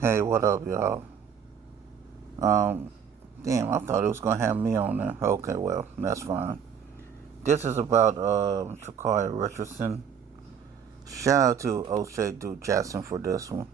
Hey, what up, y'all? Um, Damn, I thought it was gonna have me on there. Okay, well, that's fine. This is about sha'carri Richardson. Shout out to O'Shea Duke Jackson for this one.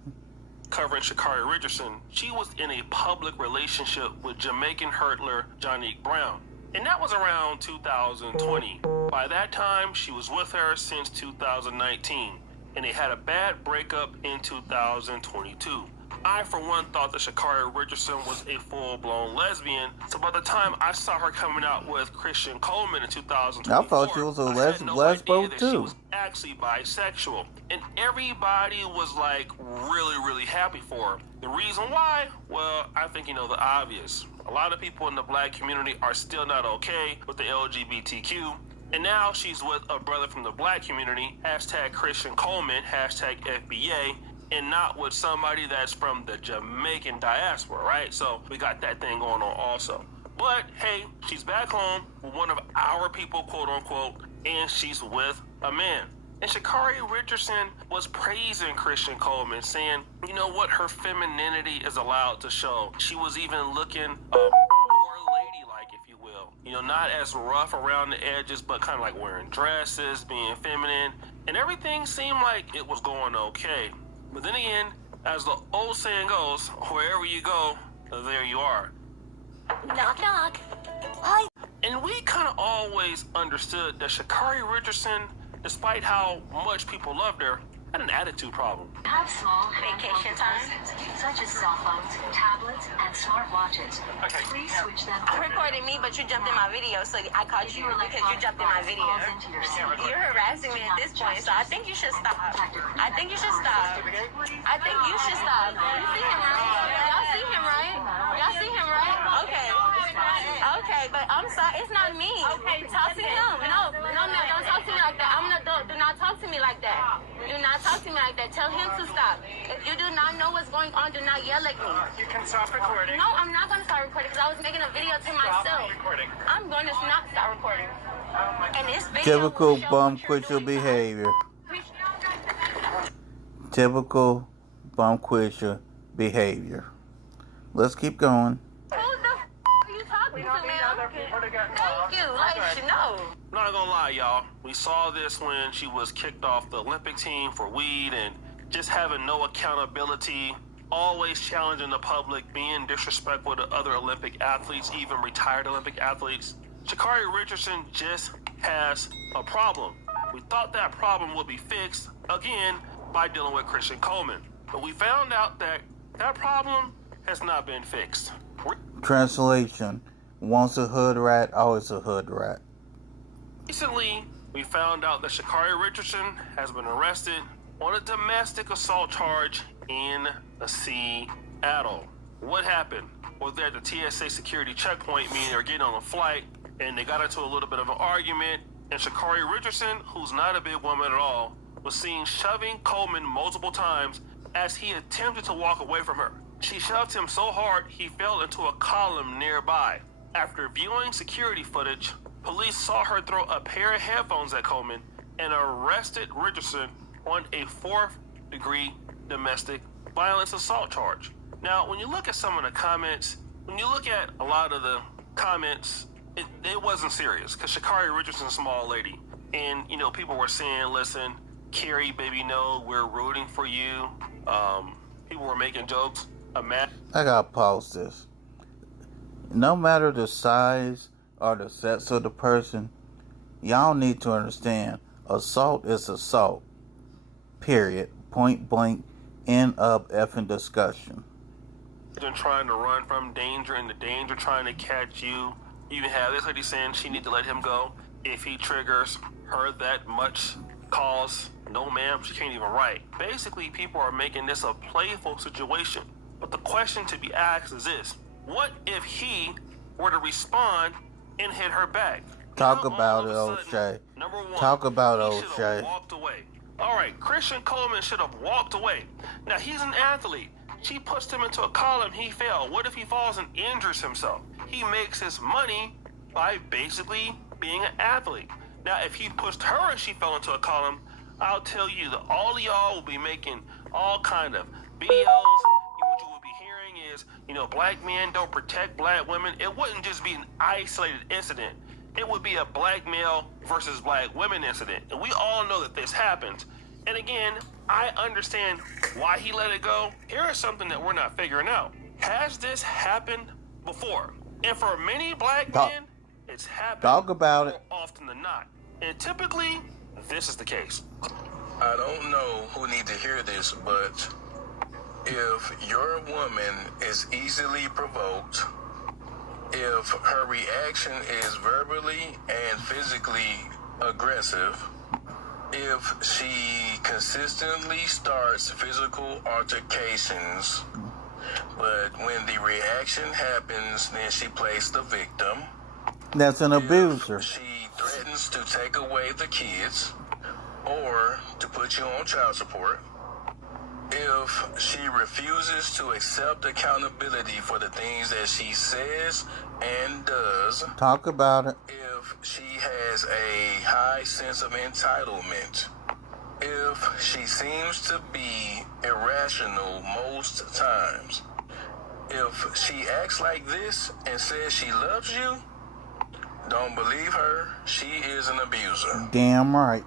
Covering sha'carri Richardson, she was in a public relationship with Jamaican hurdler Johnique Brown. And that was around 2020. By that time, she was with her since 2019, and they had a bad breakup in 2022. I, for one, thought that sha'carri Richardson was a full-blown lesbian, so by the time I saw her coming out with Christian Coleman in 2024, I thought she was a I had no lesbo idea that she too. was actually bisexual. And everybody was like really happy for her. The reason why? Well, I think you know the obvious. A lot of people in the black community are still not okay with the LGBTQ. And now she's with a brother from the black community, hashtag Christian Coleman, hashtag FBA, and not with somebody that's from the Jamaican diaspora, right? So we got that thing going on also. But hey, she's back home with one of our people, quote unquote, and she's with a man. And sha'carri Richardson was praising Christian Coleman, saying, you know what, her femininity is allowed to show. She was even looking more ladylike, if you will. You know, not as rough around the edges, but kind of like wearing dresses, being feminine, and everything seemed like it was going okay. But then again, as the old saying goes, wherever you go, there you are. Knock, knock. Hi. And we kind of always understood that sha'carri Richardson, despite how much people loved her, had an attitude problem. Have small vacation time, such as cell phones, tablets, and smartwatches. Okay. Please switch them. I'm recording me, but you jumped in my video, so I called you because you jumped in my video. You're harassing me at this point, so I think you should stop. I think you should stop. I think you should stop. You see him, right? Y'all see him, right? Y'all see him, right? Okay. Okay, but I'm sorry, it's not me. Okay, talk to him. No, don't talk to me like that. I'm an adult. Do not talk to me like that. Do not talk to me like that. Tell him to stop. If you do not know what's going on, do not yell at me. You can stop recording. No, I'm not going to start recording because I was making a video to myself. Stop recording. I'm going to not start recording. And this video Typical will show bum what you're quit your doing. behavior. Typical bum quit your behavior. Let's keep going. Who the f*** are you talking We to, don't need man? other people to get Thank you. Like, Okay. no. I'm not gonna lie, y'all. We saw this when she was kicked off the Olympic team for weed and just having no accountability, always challenging the public, being disrespectful to other Olympic athletes, even retired Olympic athletes. sha'carri Richardson just has a problem. We thought that problem would be fixed, again, by dealing with Christian Coleman. But we found out that that problem has not been fixed. Translation: once a hood rat, always a hood rat. Recently, we found out that sha'carri Richardson has been arrested on a domestic assault charge in Seattle. What happened? Well, they're at the TSA security checkpoint, meaning they were getting on a flight, and they got into a little bit of an argument, and sha'carri Richardson, who's not a big woman at all, was seen shoving Coleman multiple times as he attempted to walk away from her. She shoved him so hard he fell into a column nearby. After viewing security footage, police saw her throw a pair of headphones at Coleman and arrested Richardson on a fourth-degree domestic violence assault charge. Now, when you look at some of the comments, when you look at a lot of the comments, it wasn't serious because sha'carri Richardson's a small lady. And, you know, people were saying, listen, Carrie, baby, no, we're rooting for you. People were making jokes. I gotta pause this. No matter the size or the sex of the person, y'all need to understand assault is assault. Period. Point blank. End of effing discussion. Trying to run from danger and the danger trying to catch you. You even have this lady saying she need to let him go if he triggers her that much cause. No, ma'am, she can't even write. Basically, people are making this a playful situation. But the question to be asked is this: what if he were to respond and hit her back? Talk Now, about all it, of a sudden, O'Shea. Number one, Talk about he should have O'Shea. walked away. All right, Christian Coleman should have walked away. Now, he's an athlete. She pushed him into a column. He fell. What if he falls and injures himself? He makes his money by basically being an athlete. Now, if he pushed her and she fell into a column, I'll tell you that all of y'all will be making all kind of videos. You will black men don't protect black women, it wouldn't just be an isolated incident. It would be a black male versus black women incident. And we all know that this happens. And again, I understand why he let it go. Here is something that we're not figuring out. Has this happened before? And for many black men, it's happened more often than not. And typically, this is the case. I don't know who needs to hear this, but if your woman is easily provoked, if her reaction is verbally and physically aggressive, if she consistently starts physical altercations, but when the reaction happens, then she plays the victim. That's an abuser. If she threatens to take away the kids or to put you on child support, if she refuses to accept accountability for the things that she says and does, talk about it. If she has a high sense of entitlement, if she seems to be irrational most times, if she acts like this and says she loves you, don't believe her. She is an abuser. Damn right.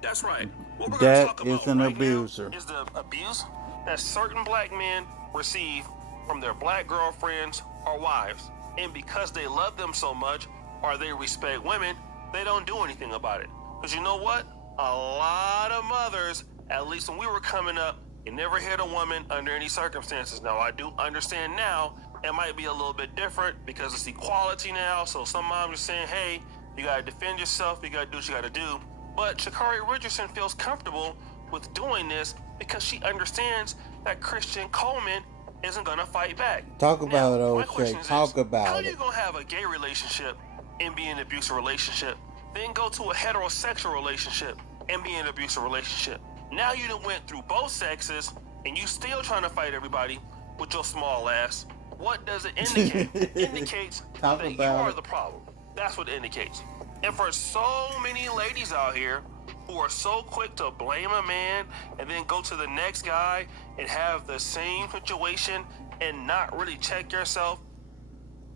That's right. What we're That talk is about an right abuser. Now is the abuse that certain black men receive from their black girlfriends or wives. And because they love them so much or they respect women, they don't do anything about it. Because you know what? A lot of mothers, at least when we were coming up, you never hit a woman under any circumstances. Now, I do understand now it might be a little bit different because it's equality now. So some moms are saying, hey, you got to defend yourself. You got to do what you got to do. But Sha'carri Richardson feels comfortable with doing this because she understands that Christian Coleman isn't going to fight back. Talk about it, O'Shea. Talk about it. How are you going to have a gay relationship and be in an abusive relationship, then go to a heterosexual relationship and be in an abusive relationship? Now you done went through both sexes and you still trying to fight everybody with your small ass. What does it indicate? It indicates that you are the problem. That's what it indicates. And for so many ladies out here who are so quick to blame a man and then go to the next guy and have the same situation and not really check yourself.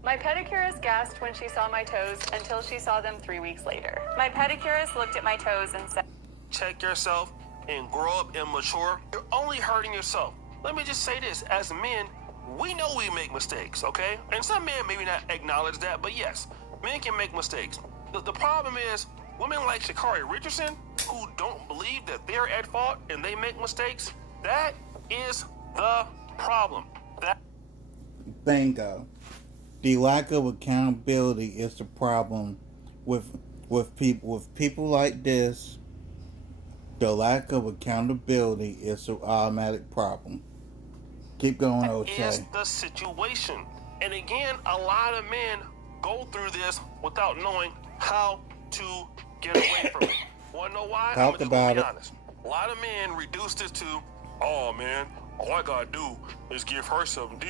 My pedicurist gasped when she saw my toes until she saw them 3 weeks later. My pedicurist looked at my toes and said, check yourself and grow up and mature. You're only hurting yourself. Let me just say this, as men, we know we make mistakes, okay? And some men maybe not acknowledge that, but yes, men can make mistakes. The problem is, women like Sha'carri Richardson, who don't believe that they're at fault and they make mistakes, that is the problem. Bingo. The lack of accountability is the problem with people like this. The lack of accountability is an automatic problem. Keep going, O'Shea. That is the situation. And again, a lot of men go through this without knowing how to get away from it. Want to know why? Talk about it. Honest. A lot of men reduce this to, oh man, all I gotta do is give her some D.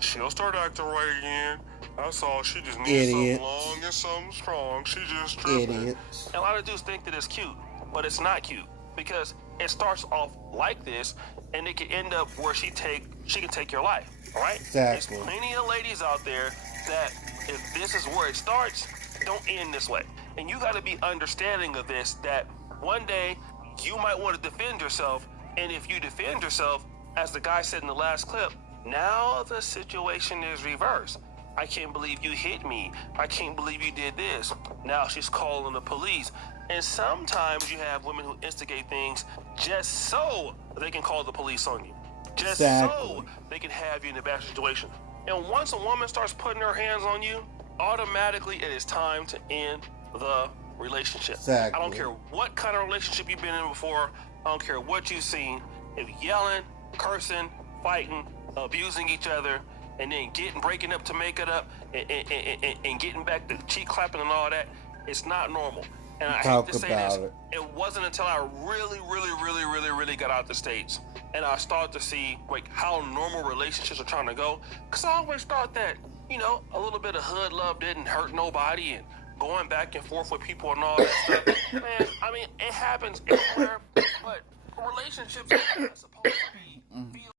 She'll start acting right again. That's all. She just needs something long and something strong. She just tripping. Idiots. And a lot of dudes think that it's cute, but it's not cute because it starts off like this, and it can end up where she can take your life. All right? Exactly. There's plenty of ladies out there that if this is where it starts, don't end this way. And you got to be understanding of this, that one day you might want to defend yourself, and if you defend yourself, as the guy said in the last clip, now the situation is reversed. I can't believe you hit me. I can't believe you did this. Now she's calling the police. And sometimes you have women who instigate things just so they can call the police on you. Just so they can have you in a bad situation. And once a woman starts putting her hands on you, automatically it is time to end the relationship. Exactly. I don't care what kind of relationship you've been in before. I don't care what you've seen. If yelling, cursing, fighting, abusing each other, and then breaking up to make it up, and getting back to cheek clapping and all that, it's not normal. And I hate to say this, it wasn't until I really got out the States and I started to see like how normal relationships are trying to go. Because I always thought that, a little bit of hood love didn't hurt nobody and going back and forth with people and all that stuff. Man, I mean, it happens everywhere, but relationships are not supposed to be